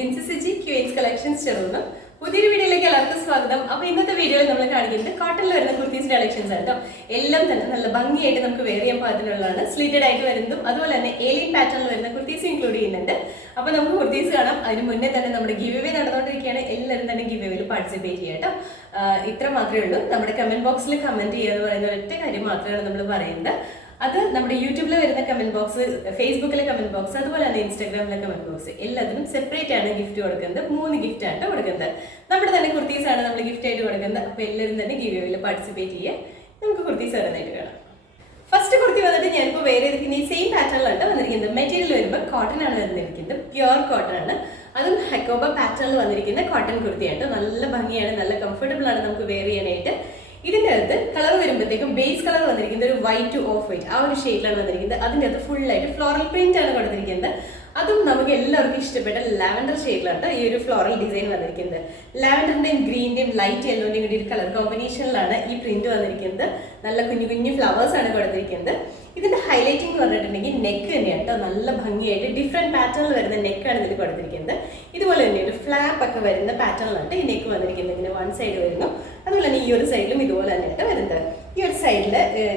ബിൻസിജി ക്യൂൻസ് collections ചെറുതും പുതിയൊരു വീഡിയോയിലേക്ക് എല്ലാവർക്കും സ്വാഗതം. അപ്പോൾ ഇന്നത്തെ വീഡിയോയിൽ നമ്മൾ കാണിക്കുന്നത് കോട്ടണിൽ വരുന്ന കുർത്തീസ് കളക്ഷൻസ് ആണ് കേട്ടോ. എല്ലാം തന്നെ നല്ല ഭംഗിയായിട്ട് നമുക്ക് വെയർ ചെയ്യാൻ പാകത്തിനുള്ളതാണ്. സ്ലിറ്റഡ് ആയിട്ട് വരുന്നതും അതുപോലെ തന്നെ ഏലിയൻ പാറ്റേണിൽ വരുന്ന കുർത്തീസ് ഇൻക്ലൂഡ് ചെയ്യുന്നുണ്ട്. അപ്പോൾ നമുക്ക് കുർത്തീസ് കാണാം. അതിന് മുന്നേ തന്നെ നമ്മുടെ ഗിവ് അവേ നടന്നുകൊണ്ടിരിക്കുകയാണ്. എല്ലാവരും തന്നെ ഗിവ് അവേയിൽ പാർട്ടിസിപ്പേറ്റ് ചെയ്യാം കേട്ടോ. ഇത്ര മാത്രമേ ഉള്ളൂ. നമ്മുടെ കമന്റ് ബോക്സിൽ കമന്റ് ചെയ്യുക എന്ന് പറയുന്ന ഒറ്റ കാര്യം മാത്രമാണ് നമ്മൾ പറയുന്നത്. അത് നമ്മുടെ യൂട്യൂബിൽ വരുന്ന കമന്റ് ബോക്സ്, ഫേസ്ബുക്കിലെ കമന്റ് ബോക്സ്, അതുപോലെ തന്നെ ഇൻസ്റ്റാഗ്രാമിലെ കമന്റ് ബോക്സ് എല്ലാത്തിനും സെപ്പറേറ്റ് ആണ് ഗിഫ്റ്റ് കൊടുക്കുന്നത്. 3 ഗിഫ്റ്റ് ആണ് കൊടുക്കുന്നത്. നമ്മുടെ തന്നെ കുർത്തീസ് ആണ് നമ്മൾ ഗിഫ്റ്റ് ആയിട്ട് കൊടുക്കുന്നത്. അപ്പോൾ എല്ലാവരും തന്നെ ഗിവ് അവേയിൽ പാർട്ടിസിപ്പേറ്റ് ചെയ്യുക. നമുക്ക് കുർത്തീസ് വരുന്നതായിട്ട് കാണാം. ഫസ്റ്റ് കുർത്തി വന്നിട്ട് ഞാനിപ്പോൾ വേറെ ഇരിക്കുന്ന ഈ സെയിം പാറ്റേണിലാണ് വന്നിരിക്കുന്നത്. മെറ്റീരിയൽ വരുമ്പോൾ കോട്ടൺ ആണ് വന്നിരിക്കുന്നത്. പ്യുവർ കോട്ടൺ ആണ്. അതും ഹെക്കോബ പാറ്റേണിൽ വന്നിരിക്കുന്ന കോട്ടൺ കുർത്തിയാണ്. നല്ല ഭംഗിയാണ്, നല്ല കംഫർട്ടബിൾ ആണ് നമുക്ക് വെയർ ചെയ്യാനായിട്ട്. ഇതിൻ്റെ അകത്ത് കളർ വരുമ്പോഴത്തേക്കും ബേസ് കളർ വന്നിരിക്കുന്നത് ഒരു വൈറ്റ് ടു ഓഫ് വൈറ്റ് ആ ഒരു ഷെയ്ഡിലാണ് വന്നിരിക്കുന്നത്. അതിൻ്റെ അകത്ത് ഫുള്ളായിട്ട് ഫ്ലോറൽ പ്രിന്റ് ആണ് കൊടുത്തിരിക്കുന്നത്. അതും നമുക്ക് എല്ലാവർക്കും ഇഷ്ടപ്പെട്ട ലാവൻഡർ ഷെയ്ഡിലാണ് ഈ ഒരു ഫ്ലോറൽ ഡിസൈൻ വന്നിരിക്കുന്നത്. ലാവൻഡറിന്റെയും ഗ്രീനിന്റെയും ലൈറ്റ് യെല്ലോന്റെയും കൂടി ഒരു കളർ കോമ്പിനേഷനിലാണ് ഈ പ്രിന്റ് വന്നിരിക്കുന്നത്. നല്ല കുഞ്ഞു കുഞ്ഞു ഫ്ലവേഴ്സ് ആണ് കൊടുത്തിരിക്കുന്നത്. ഇതിന്റെ ഹൈലൈറ്റിംഗ് എന്ന് പറഞ്ഞിട്ടുണ്ടെങ്കിൽ നെക്ക് തന്നെയാണ് കേട്ടോ. നല്ല ഭംഗിയായിട്ട് ഡിഫറെന്റ് പാറ്റേണിൽ വരുന്ന നെക്കാണ് ഇതിൽ കൊടുത്തിരിക്കുന്നത്. ഇതുപോലെ തന്നെ ഒരു ഫ്ലാപ്പ് ഒക്കെ വരുന്ന പാറ്റേണിലാണ് ഈ നെക്ക് വന്നിരിക്കുന്നത്. ഇങ്ങനെ വൺ സൈഡ് വരുന്നു, അതുപോലെ തന്നെ ഈ ഒരു സൈഡിലും ഇതുപോലെ തന്നെയാണ് വരുന്നത്. ഈ ഒരു സൈഡിൽ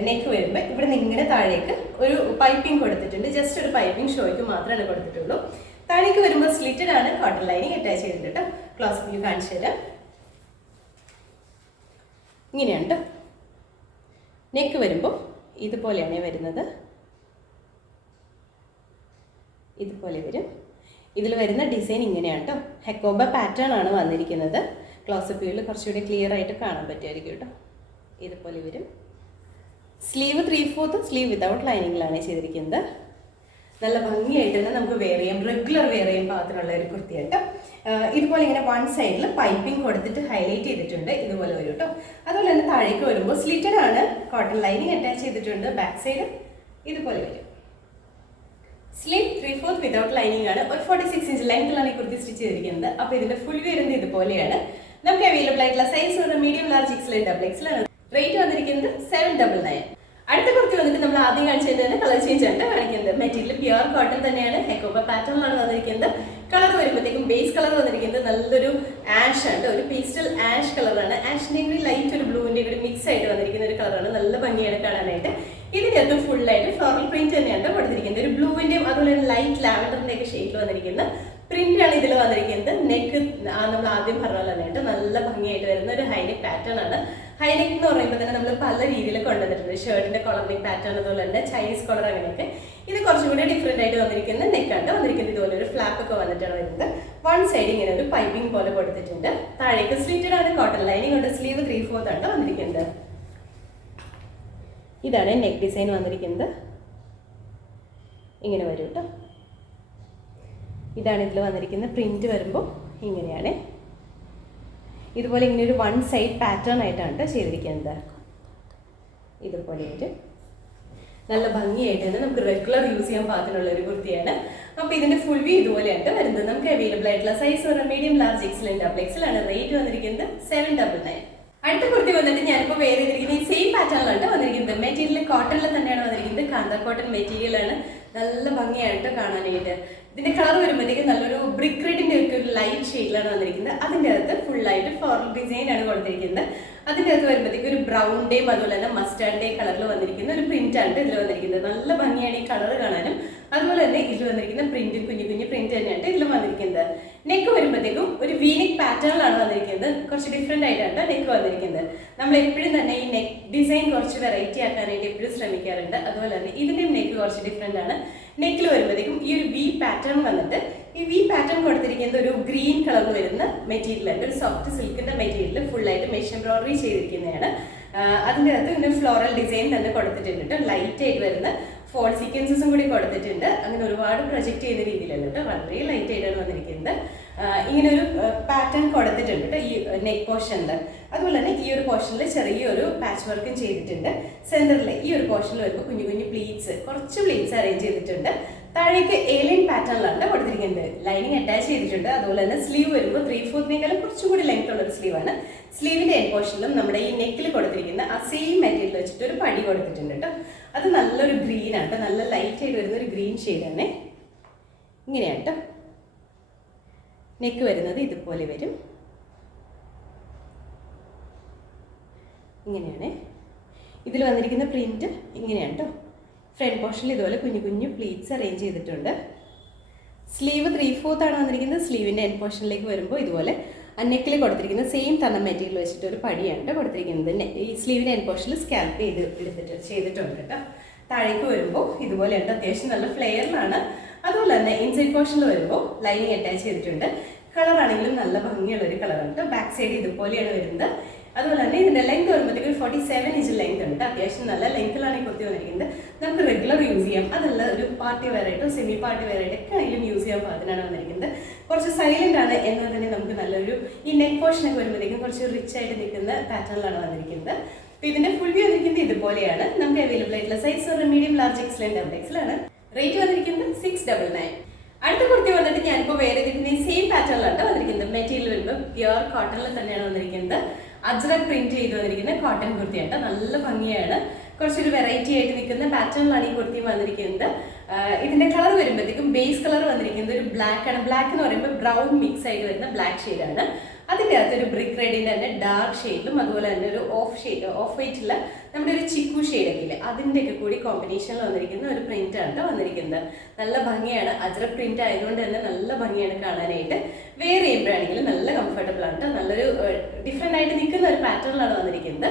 നെക്ക് വരുമ്പോൾ ഇവിടെ നിന്ന് ഇങ്ങനെ താഴേക്ക് ഒരു പൈപ്പിംഗ് കൊടുത്തിട്ടുണ്ട്. ജസ്റ്റ് ഒരു പൈപ്പിംഗ് ഷോയ്ക്ക് മാത്രമാണ് കൊടുത്തിട്ടുള്ളൂ. താഴേക്ക് വരുമ്പോൾ സ്ലിറ്റഡ് ആണ്, കോട്ടൺ ലൈനിങ് അറ്റാച്ച് ചെയ്തിട്ട് കേട്ടോ. ക്ലോസ് വ്യൂ കാണിച്ചു തരാം. ഇങ്ങനെയാണ് കേട്ടോ നെക്ക് വരുമ്പോൾ. ഇതുപോലെയാണ് വരുന്നത്. ഇതുപോലെ വരും. ഇതിൽ വരുന്ന ഡിസൈൻ ഇങ്ങനെയാണ് കേട്ടോ. ഹെക്കോബ പാറ്റേൺ ആണ് വന്നിരിക്കുന്നത്. ക്ലോസപ്പ് വ്യൂവിൽ കുറച്ചുകൂടി ക്ലിയർ ആയിട്ട് കാണാൻ പറ്റുമായിരിക്കും കേട്ടോ. ഇതുപോലെ വരും. സ്ലീവ് 3/4 സ്ലീവ് വിതൗട്ട് ലൈനിങ്ങിലാണ് ചെയ്തിരിക്കുന്നത്. നല്ല ഭംഗിയായിട്ട് തന്നെ നമുക്ക് വെയർ ചെയ്യാം. റെഗുലർ വെയർ ചെയ്യാൻ പാകത്തിനുള്ള ഒരു കുർത്തിയാണ് കേട്ടോ. ഇതുപോലെ ഇങ്ങനെ വൺ സൈഡിൽ പൈപ്പിംഗ് കൊടുത്തിട്ട് ഹൈലൈറ്റ് ചെയ്തിട്ടുണ്ട്. ഇതുപോലെ വരും കേട്ടോ. അതുപോലെ തന്നെ താഴേക്ക് വരുമ്പോൾ സ്ലിറ്റഡ് ആണ്, കോട്ടൺ ലൈനിങ് അറ്റാച്ച് ചെയ്തിട്ടുണ്ട്. ബാക്ക് സൈഡ് ഇതുപോലെ വരും. സ്ലീവ് 3/4 വിതൗട്ട് ലൈനിങ് ആണ്. ഒരു 46 ഇഞ്ച് ലെങ്ത്തിലാണ് ഈ കുർത്തി സ്റ്റിച്ച് ചെയ്തിരിക്കുന്നത്. അപ്പോൾ ഇതിന്റെ ഫുൾ വരുന്നത് ഇതുപോലെയാണ്. നമുക്ക് അവൈലബിൾ ആയിട്ടുള്ള സൈസ് ഒരു മീഡിയം, ലാർജ്, XL, XXL ആണ്. റേറ്റ് വന്നിരിക്കുന്നത് 799. അടുത്ത കുർത്തി വന്നിട്ട് നമ്മൾ ആദ്യം കാണിച്ചത് തന്നെ കളർ ചേഞ്ച് ആണ് കാണിക്കുന്നത്. മെറ്റീരിയൽ പ്യുവർ കോട്ടൺ തന്നെയാണ്. ഹെക്കോബ പാറ്റേണിലാണ് വന്നിരിക്കുന്നത്. കളർ വരുമ്പോഴത്തേക്കും ബേസ് കളർ വന്നിരിക്കുന്നത് നല്ലൊരു ആഷ് ആണ്. ഒരു പീസ്റ്റൽ ആഷ് കളറാണ്. ആഷിന്റെ കൂടി ലൈറ്റ് ഒരു ബ്ലൂവിന്റെ കൂടി മിക്സ് ആയിട്ട് വന്നിരിക്കുന്ന ഒരു കളറാണ്. നല്ല ഭംഗിയാണ് കാണാനായിട്ട്. ഇതിൻ്റെ അകത്ത് ഫുള്ളായിട്ട് ഫ്ലോറൽ പ്രിന്റ് തന്നെയാണ് കൊടുത്തിരിക്കുന്നത്. ഒരു ബ്ലൂവിന്റെയും അതുപോലെ ലൈറ്റ് ലാവൻഡറിന്റെ ഒക്കെ ഷെയ്ഡിൽ വന്നിരിക്കുന്ന പ്രിന്റ് ആണ് ഇതിൽ വന്നിരിക്കുന്നത്. നെക്ക് നമ്മൾ ആദ്യം പറഞ്ഞ പോലെ തന്നെ നല്ല ഭംഗിയായിട്ട് വരുന്ന ഒരു ഹൈനെക്ക് പാറ്റേൺ ആണ്. ഹൈനെക്ക് എന്ന് പറയുമ്പോൾ തന്നെ നമ്മൾ പല രീതിയിൽ കൊണ്ടുവന്നിട്ടുണ്ട്. ഷർട്ടിന്റെ കോളറിംഗ് പാറ്റേൺ, അതുപോലെ തന്നെ ചൈനീസ് കോളർ, അങ്ങനെയൊക്കെ. ഇത് കുറച്ചും കൂടി ഡിഫറെന്റ് ആയിട്ട് വന്നിരിക്കുന്ന നെക്കാണ് വന്നിരിക്കുന്നത്. ഇതുപോലെ ഒരു ഫ്ലാപ്പ് ഒക്കെ വന്നിട്ടാണ് വരുന്നത്. വൺ സൈഡ് ഇങ്ങനെ ഒരു പൈപ്പിംഗ് പോലെ കൊടുത്തിട്ടുണ്ട്. താഴേക്ക് സ്ലിറ്റഡ് ആണ്, കോട്ടൺ ലൈനിങ് കൊണ്ട്. സ്ലീവ് 3/4 ആണ് വന്നിരിക്കുന്നത്. ഇതാണ് നെക്ക് ഡിസൈൻ വന്നിരിക്കുന്നത്. ഇങ്ങനെ വരും കേട്ടോ. ഇതാണ് ഇതിൽ വന്നിരിക്കുന്ന പ്രിന്റ്. വരുമ്പോൾ ഇങ്ങനെയാണ്. ഇതുപോലെ ഇങ്ങനെ ഒരു വൺ സൈഡ് പാറ്റേൺ ആയിട്ടാണ് ചെയ്തിരിക്കുന്നത്. ഇതുപോലെ വരും. നല്ല ഭംഗിയായിട്ട് തന്നെ നമുക്ക് റെഗുലർ യൂസ് ചെയ്യാൻ പാകത്തിനുള്ള ഒരു കുർത്തിയാണ്. അപ്പോൾ ഇതിന്റെ ഫുൾ വ്യൂ ഇതുപോലെയാണ് വരുന്നത്. നമുക്ക് അവൈലബിൾ ആയിട്ടുള്ള സൈസ് ഒരു മീഡിയം, ലാർജ്, XL, XXL ആണ്. റേറ്റ് വന്നിരിക്കുന്നത് 799. അടുത്ത കുർത്തി വന്നിട്ട് ഞാനിപ്പോൾ വേറെ ചെയ്തിരിക്കുന്നത് ഈ സെയിം പാറ്റേണിലാണ് വന്നിരിക്കുന്നത്. മെറ്റീരിയൽ കോട്ടണിൽ തന്നെയാണ് വന്നിരിക്കുന്നത്. കാന്ത കോട്ടൺ മെറ്റീരിയൽ ആണ്. നല്ല ഭംഗിയായിട്ട് കാണാനായിട്ട്. ഇതിന്റെ കളർ വരുമ്പോഴത്തേക്കും നല്ലൊരു ബ്രിക്ക് റെഡിന്റെ ഒക്കെ ഒരു ലൈറ്റ് ഷെയ്ഡിലാണ് വന്നിരിക്കുന്നത്. അതിൻ്റെ അകത്ത് ഫുള്ളായിട്ട് ഫ്ലോറൽ ഡിസൈൻ ആണ് കൊടുത്തിരിക്കുന്നത്. അതിൻ്റെ അകത്ത് വരുമ്പോഴത്തേക്കും ഒരു ബ്രൗണിന്റെയും അതുപോലെ തന്നെ മസ്റ്റാർഡിന്റെയും കളറിൽ വന്നിരിക്കുന്ന ഒരു പ്രിന്റ് ആണ് ഇതിൽ വന്നിരിക്കുന്നത്. നല്ല ഭംഗിയാണ് ഈ കളർ കാണാനും. അതുപോലെ തന്നെ ഇതിൽ വന്നിരിക്കുന്ന പ്രിന്റ് കുഞ്ഞു കുഞ്ഞു പ്രിന്റ് തന്നെയാണ് ഇതിലും വന്നിരിക്കുന്നത്. നെക്ക് വരുമ്പോഴത്തേക്കും ഒരു വീനിക് പാറ്റേണിലാണ് വന്നിരിക്കുന്നത്. കുറച്ച് ഡിഫറെന്റ് ആയിട്ടാണ് നെക്ക് വന്നിരിക്കുന്നത്. നമ്മൾ എപ്പോഴും തന്നെ ഈ നെക്ക് ഡിസൈൻ കുറച്ച് വെറൈറ്റി ആക്കാനായിട്ട് എപ്പോഴും ശ്രമിക്കാറുണ്ട്. അതുപോലെ തന്നെ ഇതിന്റെ നെക്ക് കുറച്ച് ഡിഫറെന്റ് ആണ്. നെക്കിൽ വരുമ്പോഴത്തേക്കും ഈ ഒരു വി പാറ്റേൺ വന്നിട്ട് ഈ വി പാറ്റേൺ കൊടുത്തിരിക്കുന്നത് ഒരു ഗ്രീൻ കളറിൽ വരുന്ന മെറ്റീരിയലാണ്. ഒരു സോഫ്റ്റ് സിൽക്കിന്റെ മെറ്റീരിയൽ ഫുള്ളായിട്ട് മെഷീൻ എംബ്രോയിഡറി ചെയ്തിരിക്കുന്നതാണ്. അതിൻ്റെ അകത്ത് ഇങ്ങനെ ഫ്ലോറൽ ഡിസൈൻ തന്നെ കൊടുത്തിട്ടുണ്ട്. ലൈറ്റ് ആയിട്ട് വരുന്ന ഫോൾ സീക്വൻസസും കൂടി കൊടുത്തിട്ടുണ്ട്. അങ്ങനെ ഒരുപാട് പ്രൊജക്ട് ചെയ്യുന്ന രീതിയിലല്ല കേട്ടോ. വളരെ ലൈറ്റ് ആയിട്ടാണ് വന്നിരിക്കുന്നത്. ഇങ്ങനെ ഒരു പാറ്റേൺ കൊടുത്തിട്ടുണ്ട് കേട്ടോ ഈ നെക്ക് പോർഷനിൽ. അതുപോലെ തന്നെ ഈ ഒരു പോർഷനിൽ ചെറിയൊരു പാച്ച് വർക്കും ചെയ്തിട്ടുണ്ട്. സെന്ററിൽ ഈ ഒരു പോർഷനിൽ വരുമ്പോൾ കുഞ്ഞു കുഞ്ഞു പ്ലീറ്റ്സ്, കുറച്ച് പ്ലീറ്റ്സ് അറേഞ്ച് ചെയ്തിട്ടുണ്ട്. താഴേക്ക് ഏലിയൻ പാറ്റേണിലാണ് കൊടുത്തിരിക്കുന്നത്. ലൈനിങ് അറ്റാച്ച് ചെയ്തിട്ടുണ്ട്. അതുപോലെ തന്നെ സ്ലീവ് വരുമ്പോൾ 3/4 കുറച്ചും കൂടി ലെങ്ത് ഉള്ള ഒരു സ്ലീവാണ്. സ്ലീവിന്റെ എൻ പോർഷനിലും നമ്മുടെ ഈ നെക്കിൽ കൊടുത്തിരിക്കുന്ന ആ സെയിം മെറ്റീരിയൽ വെച്ചിട്ട് ഒരു പടി കൊടുത്തിട്ടുണ്ട് കേട്ടോ. അത് നല്ലൊരു ഗ്രീൻ ആണ്. നല്ല ലൈറ്റ് ആയിട്ട് വരുന്ന ഒരു ഗ്രീൻ ഷെയ്ഡാണ്. ഇങ്ങനെയാണ് കേട്ടോ. നെക്ക് വരുന്നത് ഇതുപോലെ വരും. ഇങ്ങനെയാണ്. ഇതിൽ വന്നിരിക്കുന്ന പ്രിൻറ്റ് ഇങ്ങനെയാണ് കേട്ടോ. ഫ്രണ്ട് പോർഷനിൽ ഇതുപോലെ കുഞ്ഞു കുഞ്ഞു പ്ലീറ്റ്സ് അറേഞ്ച് ചെയ്തിട്ടുണ്ട്. സ്ലീവ് 3/4 ആണ് വന്നിരിക്കുന്നത്. സ്ലീവിൻ്റെ എൻഡ് പോർഷനിലേക്ക് വരുമ്പോൾ ഇതുപോലെ നെക്കിൽ കൊടുത്തിരിക്കുന്ന സെയിം തന്ന മെറ്റീരിയൽ വെച്ചിട്ട് ഒരു പടിയാണ് കൊടുത്തിരിക്കുന്നത്. ഈ സ്ലീവിൻ്റെ എൻഡ് പോർഷനിൽ സ്കാൽപ്പ് ചെയ്തിട്ടുണ്ട് കേട്ടോ. താഴേക്ക് വരുമ്പോൾ ഇതുപോലെയുണ്ട്. അത്യാവശ്യം നല്ല ഫ്ലെയറിലാണ്. അതുപോലെ തന്നെ ഇൻസൈഡ് പോർഷനിൽ വരുമ്പോൾ ലൈനിങ് അറ്റാച്ച് ചെയ്തിട്ടുണ്ട്. കളറാണെങ്കിലും നല്ല ഭംഗിയുള്ളൊരു കളറാണ് കേട്ടോ. ബാക്ക് സൈഡ് ഇതുപോലെയാണ് വരുന്നത്. അതുപോലെ തന്നെ ഇതിൻ്റെ ലെങ്ത് വരുമ്പോഴത്തേക്ക് 47 ഇഞ്ച് ലെങ്ത് ഉണ്ട്. അത്യാവശ്യം നല്ല ലെങ്ത്തിലാണ് ഈ കുർത്തി വന്നിരിക്കുന്നത്. നമുക്ക് റെഗുലർ യൂസ് ചെയ്യാം. അതല്ല ഒരു പാർട്ടി വെയർ ആയിട്ടോ സെമി പാർട്ടി വെയർ ആയിട്ട് ഒക്കെ ആണെങ്കിലും യൂസ് ചെയ്യാൻ പാകത്തിനാണ് വന്നിരിക്കുന്നത്. കുറച്ച് സൈലന്റ് ആണ് എന്നാൽ തന്നെ നമുക്ക് നല്ലൊരു ഈ നെക്ക് പോർഷനൊക്കെ വരുമ്പോഴത്തേക്കും കുറച്ച് റിച്ച് ആയിട്ട് നിൽക്കുന്ന പാറ്റേണിലാണ് വന്നിരിക്കുന്നത്. അപ്പോൾ ഇതിൻ്റെ ഫുൾ വ്യൂ വന്നിരിക്കുന്നത് ഇതുപോലെയാണ്. നമുക്ക് അവൈലബിൾ ആയിട്ടുള്ള size medium, large, XL and double എക്സലാണ്. റേറ്റ് വന്നിരിക്കുന്നത് 699. അടുത്ത കുർത്തി വന്നിട്ട് ഞാനിപ്പോൾ വേറെ ഇതിൻ്റെ സെയിം പാറ്റേണിലാണ് വന്നിരിക്കുന്നത്. മെറ്റീരിയൽ വരുമ്പോൾ പ്യുവർ കോട്ടണിൽ തന്നെയാണ് വന്നിരിക്കുന്നത്. അജ്രക് പ്രിന്റ് ചെയ്ത് വന്നിരിക്കുന്ന കോട്ടൺ കുർത്തിയാണ്. നല്ല ഭംഗിയാണ്. കുറച്ചൊരു വെറൈറ്റി ആയിട്ട് നിൽക്കുന്ന പാറ്റേണിലാണ് ഈ കുർത്തി വന്നിരിക്കുന്നത്. ഇതിന്റെ കളർ വരുമ്പോഴത്തേക്കും ബേസ് കളർ വന്നിരിക്കുന്നത് ഒരു ബ്ലാക്ക് ആണ്. ബ്ലാക്ക് എന്ന് പറയുമ്പോൾ ബ്രൗൺ മിക്സ് ആയിട്ട് വരുന്ന ബ്ലാക്ക് ഷെയ്ഡാണ്. അതിൻ്റെ അകത്തൊരു ബ്രിക്ക് റെഡിൻ്റെ തന്നെ ഡാർക്ക് ഷെയ്ഡിലും അതുപോലെ തന്നെ ഒരു ഓഫ് വൈറ്റുള്ള നമ്മുടെ ഒരു ചിക്കു ഷെയ്ഡൊക്കെ ഇല്ലേ അതിൻ്റെയൊക്കെ കൂടി കോമ്പിനേഷനിൽ വന്നിരിക്കുന്ന ഒരു പ്രിൻ്റാണ് വന്നിരിക്കുന്നത്. നല്ല ഭംഗിയാണ്. അജ്രക് പ്രിന്റ് ആയതുകൊണ്ട് തന്നെ നല്ല ഭംഗിയാണ് കാണാനായിട്ട്. വെയർ ചെയ്യുമ്പോഴാണെങ്കിലും നല്ല കംഫർട്ടബിൾ ആണ്. നല്ലൊരു ഡിഫറെൻ്റ് ആയിട്ട് നിൽക്കുന്ന ഒരു പാറ്റേണിലാണ് വന്നിരിക്കുന്നത്.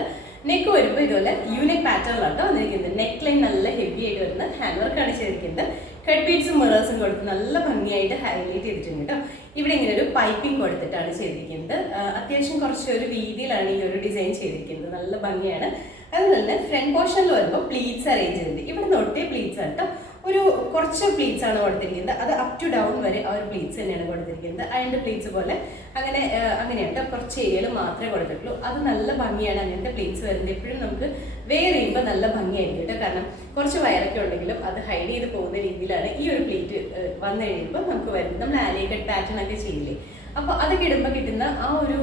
നെക്ക് വരുമ്പോൾ ഇതുപോലെ യൂണിക് പാറ്റേണിലാണ് വന്നിരിക്കുന്നത്. നെക്ക് ലൈൻ നല്ല ഹെവി ആയിട്ട് വരുന്ന ഹാൻഡ് വർക്കാണ് ചെയ്തിരിക്കുന്നത്. കട്ട് ബീഡ്സും മിറേഴ്സും കൊടുത്ത് നല്ല ഭംഗിയായിട്ട് ഹൈലൈറ്റ് ചെയ്തിട്ടുണ്ട് കേട്ടോ. ഇവിടെ ഇങ്ങനെ ഒരു പൈപ്പിംഗ് കൊടുത്തിട്ടാണ് ചെയ്തിരിക്കുന്നത്. അത്യാവശ്യം കുറച്ചൊരു രീതിയിലാണ് ഈ ഒരു ഡിസൈൻ ചെയ്തിരിക്കുന്നത്. നല്ല ഭംഗിയാണ്. അതുപോലെ തന്നെ ഫ്രണ്ട് പോർഷനിൽ വരുമ്പോൾ പ്ലീറ്റ്സ് അറേഞ്ച് ചെയ്തിട്ടുണ്ട്. ഇവിടെ നോട്ടേ പ്ലീറ്റ്സ് ആണ് കേട്ടോ. ഒരു കുറച്ച് പ്ലീറ്റ്സ് ആണ് കൊടുത്തിരിക്കുന്നത്. അത് അപ് ടു ഡൗൺ വരെ ആ ഒരു പ്ലീറ്റ്സ് തന്നെയാണ് കൊടുത്തിരിക്കുന്നത്. അതിൻ്റെ പ്ലീറ്റ്സ് പോലെ അങ്ങനെയാണ് കുറച്ച് ഏരിയയിൽ മാത്രമേ കൊടുത്തിട്ടുള്ളൂ. അത് നല്ല ഭംഗിയാണ്. അങ്ങനത്തെ പ്ലീറ്റ്സ് വരുന്നത് എപ്പോഴും നമുക്ക് വെയർ ചെയ്യുമ്പോൾ നല്ല ഭംഗിയായിരിക്കും കേട്ടോ. കാരണം കുറച്ച് വയറൊക്കെ ഉണ്ടെങ്കിലും അത് ഹൈഡ് ചെയ്ത് പോകുന്ന രീതിയിലാണ് ഈ ഒരു പ്ലീറ്റ് വന്നു കഴിയുമ്പോൾ നമുക്ക് വരുന്നത്. നമ്മൾ ആലിയ കട്ട് പാറ്റേൺ ഒക്കെ ചെയ്യില്ലേ, അപ്പോൾ അതൊക്കെ ഇടുമ്പോൾ കിട്ടുന്ന ആ ഒരു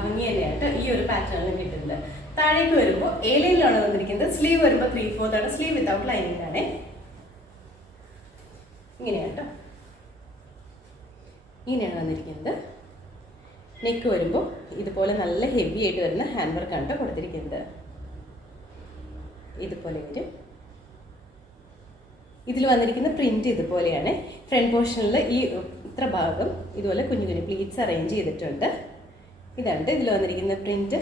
ഭംഗി തന്നെയായിട്ട് ഈ ഒരു പാറ്റേണിൽ കിട്ടുന്നത്. താഴേക്ക് വരുമ്പോൾ ഏലയിലാണ് വന്നിരിക്കുന്നത്. സ്ലീവ് വരുമ്പോൾ 3/4 ആണ്. സ്ലീവ് വിത്തൗട്ട് ലൈനിങ് ആണ്. ഇങ്ങനെയാണ് കേട്ടോ. ഇങ്ങനെയാണ് വന്നിരിക്കുന്നത്. നെക്ക് വരുമ്പോൾ ഇതുപോലെ നല്ല ഹെവി ആയിട്ട് വരുന്ന ഹാൻഡ് വർക്കാണ് കേട്ടോ കൊടുത്തിരിക്കുന്നത്. ഇതുപോലെ വരും. ഇതിൽ വന്നിരിക്കുന്ന പ്രിന്റ് ഇതുപോലെയാണ്. ഫ്രണ്ട് പോർഷനിൽ ഈ ഇത്ര ഭാഗം ഇതുപോലെ കുഞ്ഞു കുഞ്ഞു പ്ലീറ്റ്സ് അറേഞ്ച് ചെയ്തിട്ടുണ്ട്. ഇതാണ് ഇതിൽ വന്നിരിക്കുന്ന പ്രിന്റ്.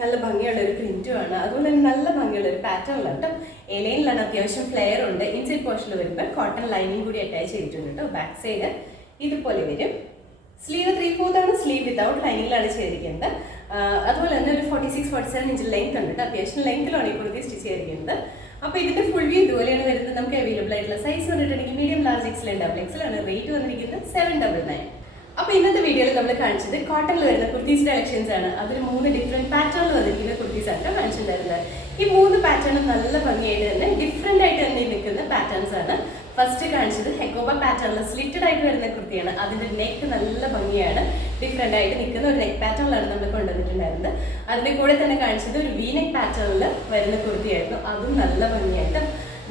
നല്ല ഭംഗിയുള്ളൊരു പ്രിന്റുമാണ്. അതുപോലെ തന്നെ നല്ല ഭംഗിയുള്ളൊരു പാറ്റേണിലാണ് കേട്ടോ. എലൈനിലാണ് അത്യാവശ്യം ഫ്ലെയർ ഉണ്ട്. ഇൻസൈഡ് പോർഷനിൽ വരുമ്പോൾ കോട്ടൺ ലൈനിങ് കൂടി അറ്റാച്ച് ചെയ്തിട്ടുണ്ട് കേട്ടോ. ബാക്ക് സൈഡ് ഇതുപോലെ വരും. സ്ലീവ് 3/4 ആണ്. സ്ലീവ് വിത്തൗട്ട് ലൈനിങ്ങിലാണ് ചെയ്തിരിക്കുന്നത്. അതുപോലെ തന്നെ ഒരു 46-47 ഇഞ്ച് ലെങ്ത് ഉണ്ട് കേട്ടോ. അത്യാവശ്യം ലെങ്ത്തിലാണ് ഈ കുർത്തി സ്റ്റിച്ച് ചെയ്തിരിക്കുന്നത്. അപ്പോൾ ഇതിന്റെ ഫുൾ വ്യൂ ഇതുപോലെയാണ് വരുന്നത്. നമുക്ക് അവൈലബിൾ ആയിട്ടുള്ള സൈസ് വന്നിട്ടുണ്ടെങ്കിൽ medium, large, XL and double XL ആണ്. റേറ്റ് വന്നിരിക്കുന്നത് 799. അപ്പോൾ ഇന്നത്തെ വീഡിയോയിൽ നമ്മൾ കാണിച്ചത് കോട്ടണിൽ വരുന്ന കുർത്തീസ് കളക്ഷൻസ് ആണ്. അതിൽ 3 ഡിഫറെൻറ്റ് പാറ്റേണിൽ വന്നിരിക്കുന്ന കുർത്തീസ് ആണ് കാണിച്ചിട്ടുണ്ടായിരുന്നത്. ഈ 3 പാറ്റേണും നല്ല ഭംഗിയായിട്ട് തന്നെ ഡിഫറെൻ്റ് ആയിട്ട് തന്നെ നിൽക്കുന്ന പാറ്റേൺസ് ആണ്. ഫസ്റ്റ് കാണിച്ചത് ഹെക്കോബ പാറ്റേണിൽ സ്ലിറ്റഡ് ആയിട്ട് വരുന്ന കുർത്തിയാണ്. അതിൻ്റെ നെക്ക് നല്ല ഭംഗിയാണ്. ഡിഫറെൻ്റ് ആയിട്ട് നിൽക്കുന്ന ഒരു നെക്ക് പാറ്റേണിലാണ് നമ്മൾ കൊണ്ടുവന്നിട്ടുണ്ടായിരുന്നത്. അതിൻ്റെ കൂടെ തന്നെ കാണിച്ചത് ഒരു വി നെക്ക് പാറ്റേണിൽ വരുന്ന കുർത്തിയായിരുന്നു. അതും നല്ല ഭംഗിയായിട്ട്.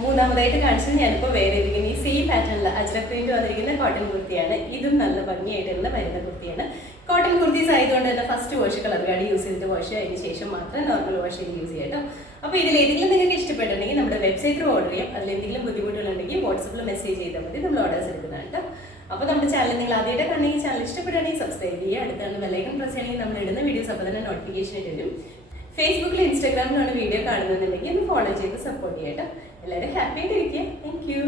മൂന്നാമതായിട്ട് കാണിച്ചത് ഞാനിപ്പോൾ വേറെ ഇരിക്കുന്ന ഈ സെയിം പാറ്റേണിൽ അജ്രക് പ്രിന്റ് വന്നിരിക്കുന്ന കോട്ടൺ കുർത്തിയാണ്. ഇതും നല്ല ഭംഗിയായിട്ട് തന്നെ വരുന്ന കുർത്തിയാണ്. കോട്ടൺ കുർത്തീസ് ആയതുകൊണ്ട് തന്നെ first wash colour guard use ചെയ്തിട്ട് വാഷ് അതിന് ശേഷം മാത്രം നോർമൽ വാഷ് ചെയ്ത് യൂസ് ചെയ്യാം കേട്ടോ. അപ്പോൾ ഇതിൽ ഏതെങ്കിലും നിങ്ങൾക്ക് ഇഷ്ടപ്പെട്ടിട്ടുണ്ടെങ്കിൽ നമ്മുടെ വെബ്സൈറ്റിൽ ഓർഡർ ചെയ്യാം. അതിൽ എന്തെങ്കിലും ബുദ്ധിമുട്ടുകളുണ്ടെങ്കിൽ വാട്സപ്പിൽ മെസ്സേജ് ചെയ്താൽ മതി. നമ്മൾ ഓർഡേഴ്സ് എടുക്കുന്നതാണ് കേട്ടോ. അപ്പോൾ നമ്മുടെ ചാനൽ നിങ്ങൾ ആദ്യമായിട്ട് കണ്ടെങ്കിൽ ചാനൽ ഇഷ്ടപ്പെടുകയാണെങ്കിൽ സബ്സ്ക്രൈബ് ചെയ്യുക. അടുത്താണ് ബെല്ലൈക്കൺ പ്രസ് ചെയ്യണമെങ്കിൽ നമ്മൾ ഇടുന്ന വീഡിയോസ് അപ്പോൾ തന്നെ നോട്ടിഫിക്കേഷൻ വരും. ഫേസ്ബുക്കിൽ ഇൻസ്റ്റാഗ്രാമിലാണ് വീഡിയോ കാണുന്നുണ്ടെങ്കിൽ ഒന്ന് ഫോളോ ചെയ്ത് സപ്പോർട്ട് ചെയ്യാം കേട്ടോ. എല്ലാവരും ഹാപ്പി ആയിട്ടിരിക്കുക. Thank you.